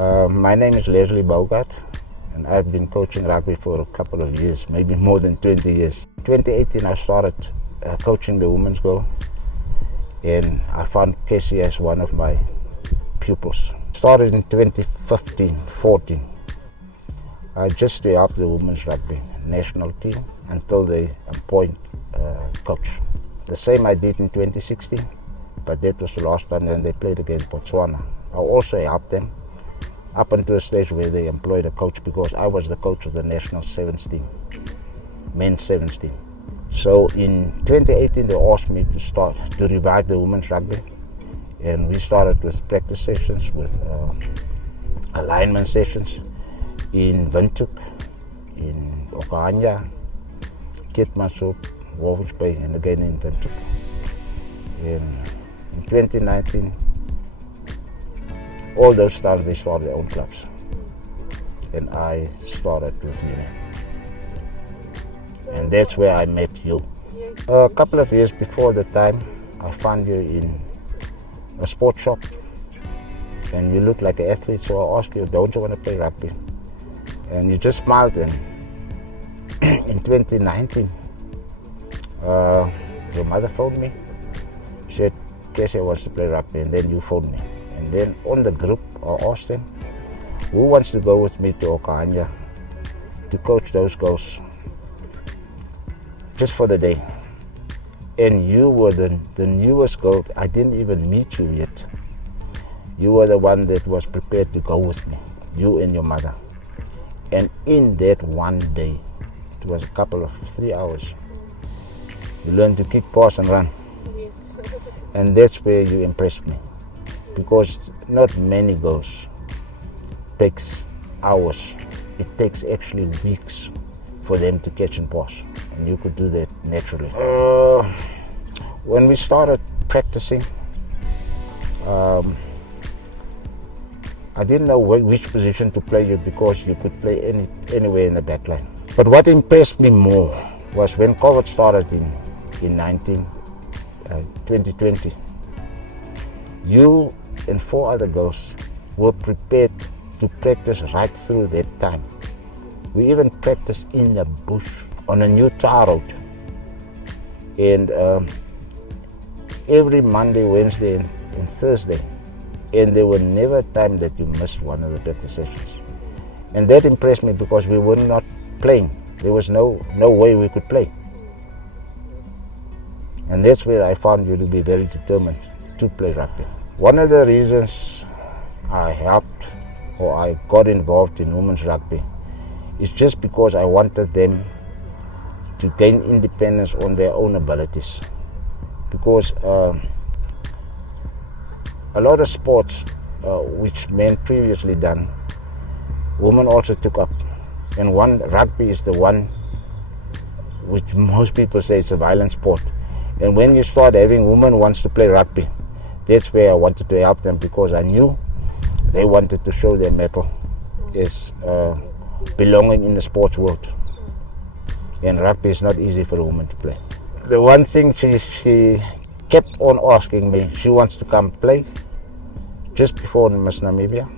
My name is Leslie Bogart, and I've been coaching rugby for a couple of years, maybe more than 20 years. 2018 I started coaching the women's goal, and I found Cassia as one of my pupils. Started in 2015-14, just to help the women's rugby national team until they appoint a coach. The same I did in 2016, but that was the last time then they played against Botswana. I also helped them up until a stage where they employed a coach, because I was the coach of the national sevens team, men's sevens team. So in 2018 they asked me to revive the women's rugby, and we started with practice sessions, with alignment sessions in Windhoek, in Okahanya, Kitmanshoop, Walvis Bay, and again in Windhoek. In 2019, all those stars, they started their own clubs, and I started with you. And that's where I met you. A couple of years before the time, I found you in a sports shop, and you look like an athlete, so I asked you, don't you want to play rugby? And you just smiled, and in 2019, your mother phoned me. She said, Cassia wants to play rugby, and then you phoned me. And then on the group, I asked them, who wants to go with me to Okahanya to coach those girls just for the day? And you were the newest girl. I didn't even meet you yet. You were the one that was prepared to go with me, you and your mother. And in that one day, it was a couple of 3 hours, you learned to kick, pass and run. Yes. And that's where you impressed me, because not many girls takes hours. It takes actually weeks for them to catch and pass, and you could do that naturally. When we started practicing, I didn't know which position to play you, because you could play anywhere in the back line. But what impressed me more was when COVID started in 2020. You and 4 other girls were prepared to practice right through that time. We even practiced in the bush on a new tar road. And every Monday, Wednesday, and Thursday. And there were never a time that you missed one of the practice sessions. And that impressed me, because we were not playing. There was no way we could play. And that's where I found you to be very determined to play rugby. One of the reasons I helped, or I got involved in women's rugby, is just because I wanted them to gain independence on their own abilities. Because a lot of sports which men previously done, women also took up. And rugby is the one which most people say is a violent sport. And when you start having women wants to play rugby, that's where I wanted to help them, because I knew they wanted to show their mettle as belonging in the sports world. And rugby is not easy for a woman to play. The one thing she kept on asking me, she wants to come play just before Miss Namibia.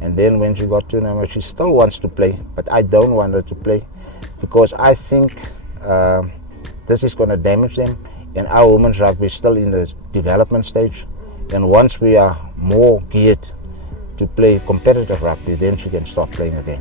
And then when she got to Namibia, she still wants to play, but I don't want her to play, because I think this is going to damage them. And our women's rugby is still in the development stage. And once we are more geared to play competitive rugby, then she can start playing again.